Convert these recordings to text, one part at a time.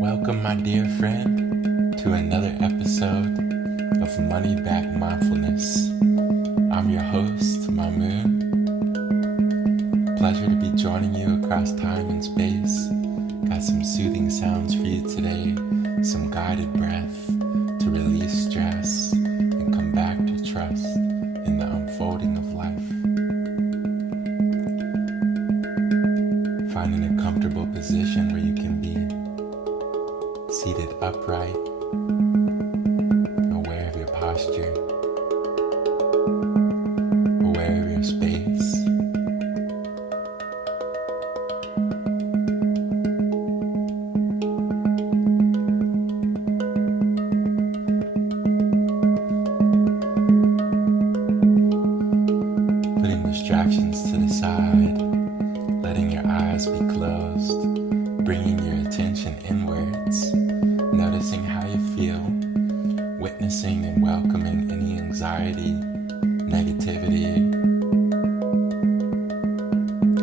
Welcome, my dear friend, to another episode of Money Back Mindfulness. I'm your host, Mamoon. Pleasure to be joining you across time and space. Got some soothing sounds for you today, some guided breath to release stress and come back to trust in the unfolding of life. Finding a comfortable position where you can be seated upright, aware of your posture, aware of your space. Putting distractions to the side, letting your eyes be closed, bringing your attention inwards, noticing how you feel, witnessing and welcoming any anxiety, negativity,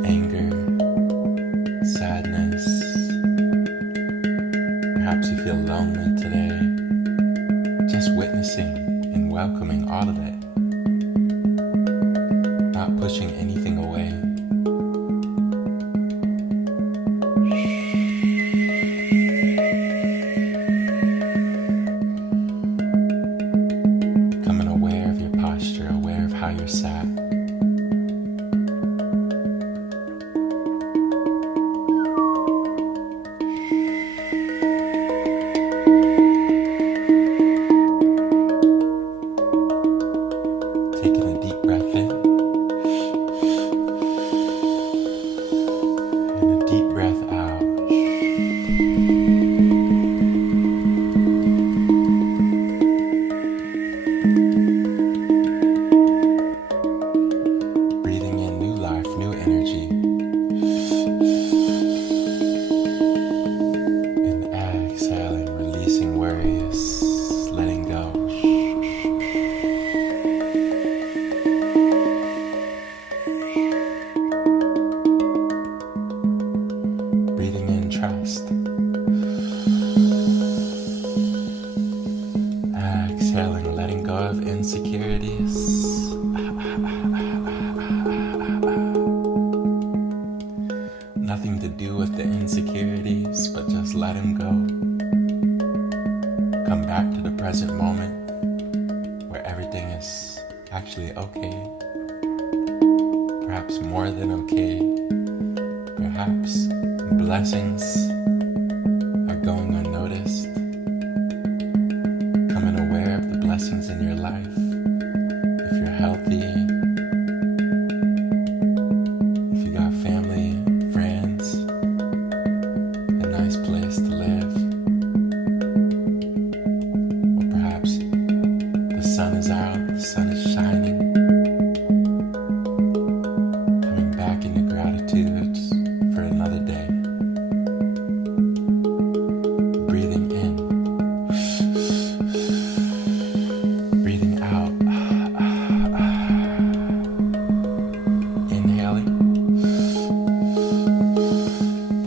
anger, sadness. Perhaps you feel lonely today. Just witnessing and welcoming all of it. Not pushing anything away. Becoming aware of your posture, aware of how you're sat. Taking a deep breath in and a deep breath out. Breathing in new life, new energy. And exhaling, releasing worries, letting go. Breathing in trust. Exhaling, letting go of insecurities. Nothing to do with the insecurities, but just let them go. Come back to the present moment where everything is actually okay. Perhaps more than okay. Perhaps blessings are going unnoticed. Becoming aware of the blessings in your life. If you're healthy, if you got family, friends, a nice place to live, or perhaps the sun is out, the sun is shining. Coming back into gratitude for another day. Breathing in, breathing out. Inhaling,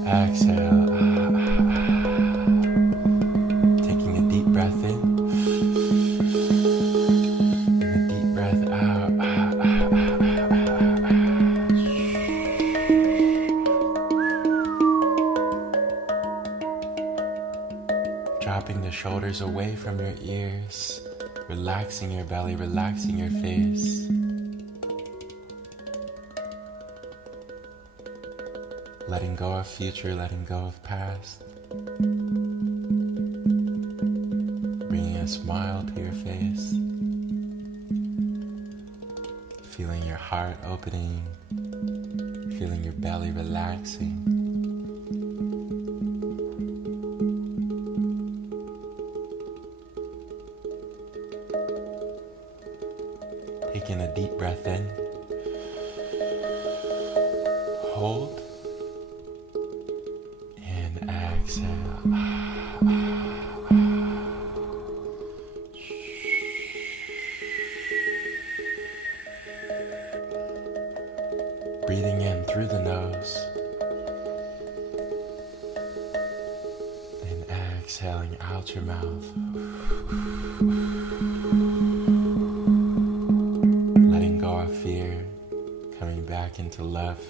exhale. Taking a deep breath in and a deep breath out. Dropping the shoulders away from your ears, relaxing your belly, relaxing your face. Letting go of future, letting go of past. Bringing a smile to your face. Feeling your heart opening. Feeling your belly relaxing. Taking a deep breath in. Hold. And exhale. Breathing in through the nose. And exhaling out your mouth. Letting go of fear. Coming back into love.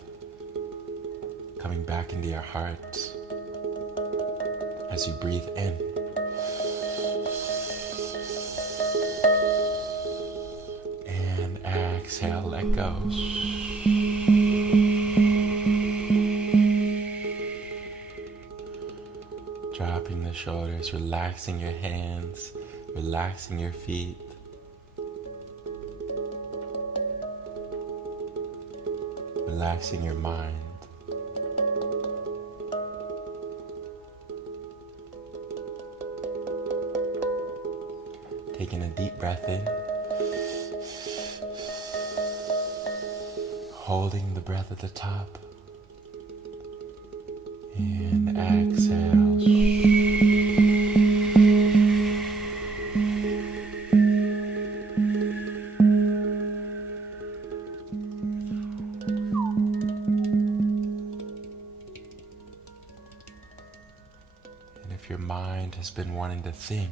Coming back into your heart. As you breathe in. And exhale, let go. Dropping the shoulders, relaxing your hands, relaxing your feet. Relaxing your mind. Taking a deep breath in. Holding the breath at the top. And exhale. And if your mind has been wanting to think,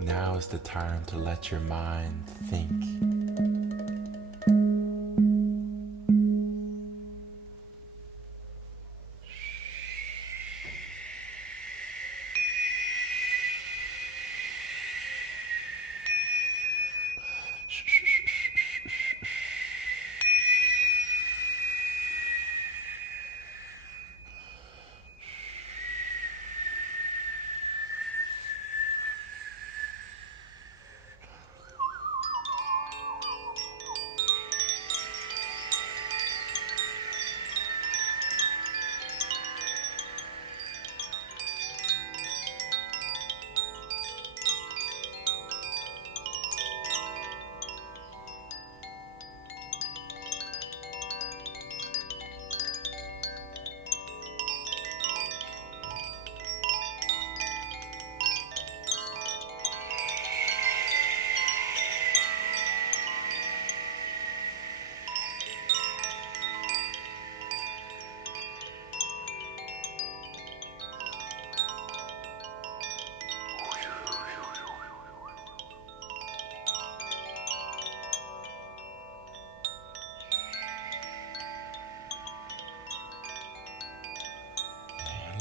now is the time to let your mind think.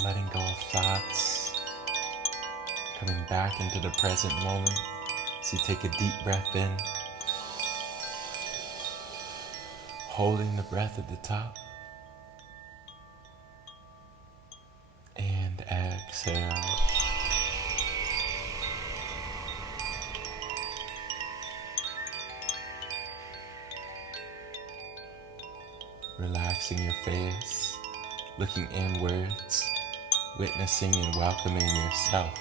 Letting go of thoughts, coming back into the present moment. So you take a deep breath in, holding the breath at the top, and exhale. Relaxing your face, looking inwards, witnessing and welcoming yourself.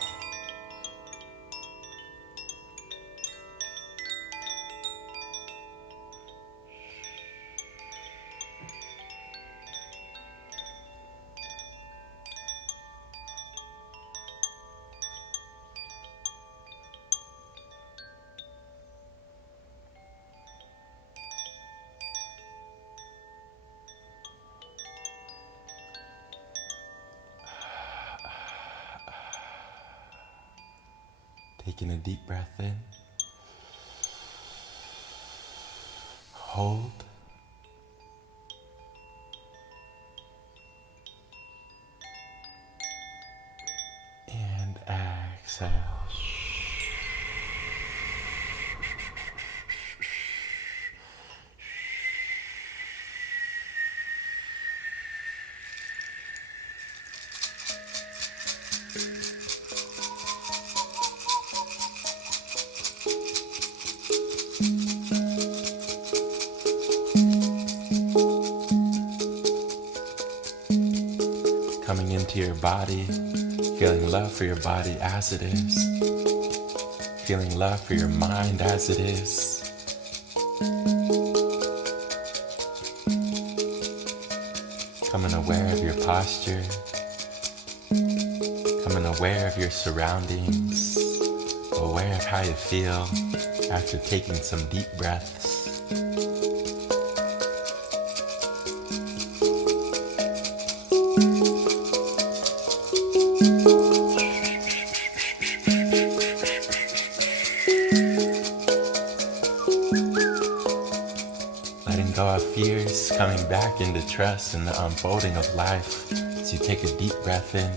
Taking a deep breath in, hold, and exhale. Coming into your body, feeling love for your body as it is. feeling love for your mind as it is. Becoming aware of your posture. Becoming aware of your surroundings. Aware of how you feel after taking some deep breaths. Letting go of fears, coming back into trust in the unfolding of life as you take a deep breath in.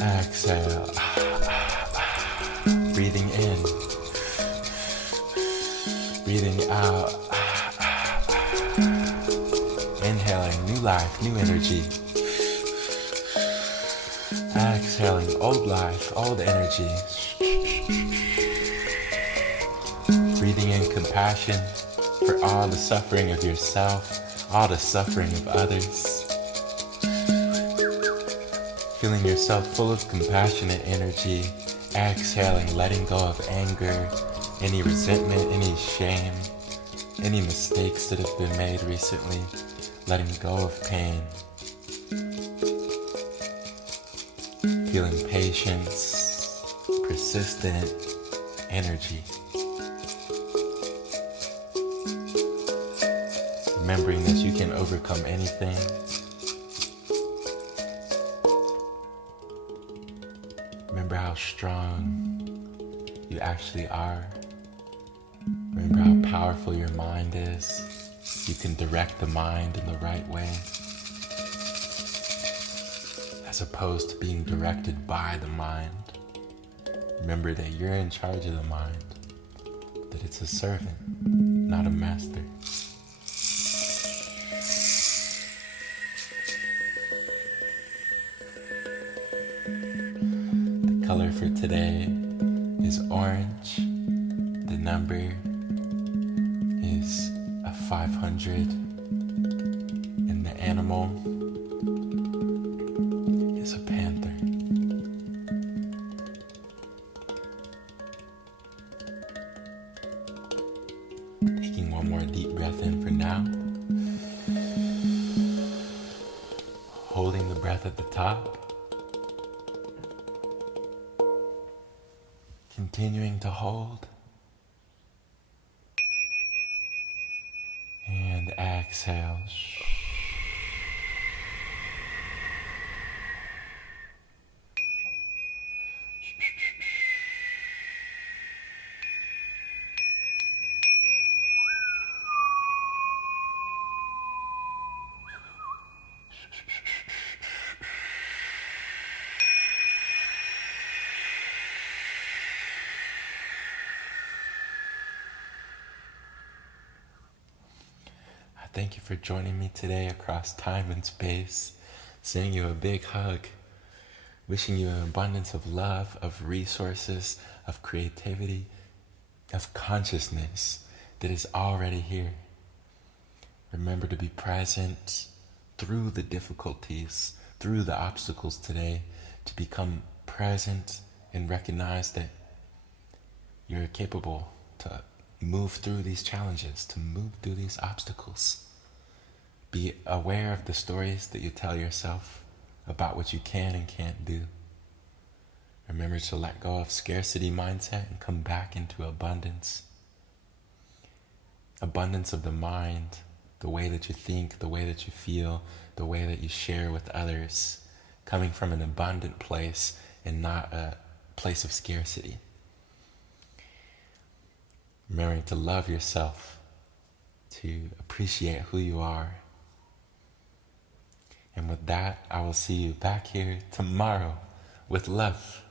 Exhale. Breathing in. Breathing out. Inhaling new life, new energy. Exhaling old life, old energy. Breathing in compassion for all the suffering of yourself, all the suffering of others. Feeling yourself full of compassionate energy. Exhaling, letting go of anger, any resentment, any shame, any mistakes that have been made recently. Letting go of pain. Feeling patience, persistent energy. Remembering that you can overcome anything. Remember how strong you actually are. Remember how powerful your mind is. You can direct the mind in the right way, as opposed to being directed by the mind. Remember that you're in charge of the mind, that it's a servant, not a master. The color for today is orange. The number is a 500. And the animal is a panther. Taking one more deep breath in for now. Holding the breath at the top. Continuing to hold. And exhale. Thank you for joining me today across time and space. Sending you a big hug. Wishing you an abundance of love, of resources, of creativity, of consciousness that is already here. Remember to be present through the difficulties, through the obstacles today, to become present and recognize that you're capable to move through these challenges, to move through these obstacles. Be aware of the stories that you tell yourself about what you can and can't do. Remember to let go of scarcity mindset and come back into abundance. Abundance of the mind, the way that you think, the way that you feel, the way that you share with others, coming from an abundant place and not a place of scarcity. Remembering to love yourself, to appreciate who you are. And with that, I will see you back here tomorrow with love.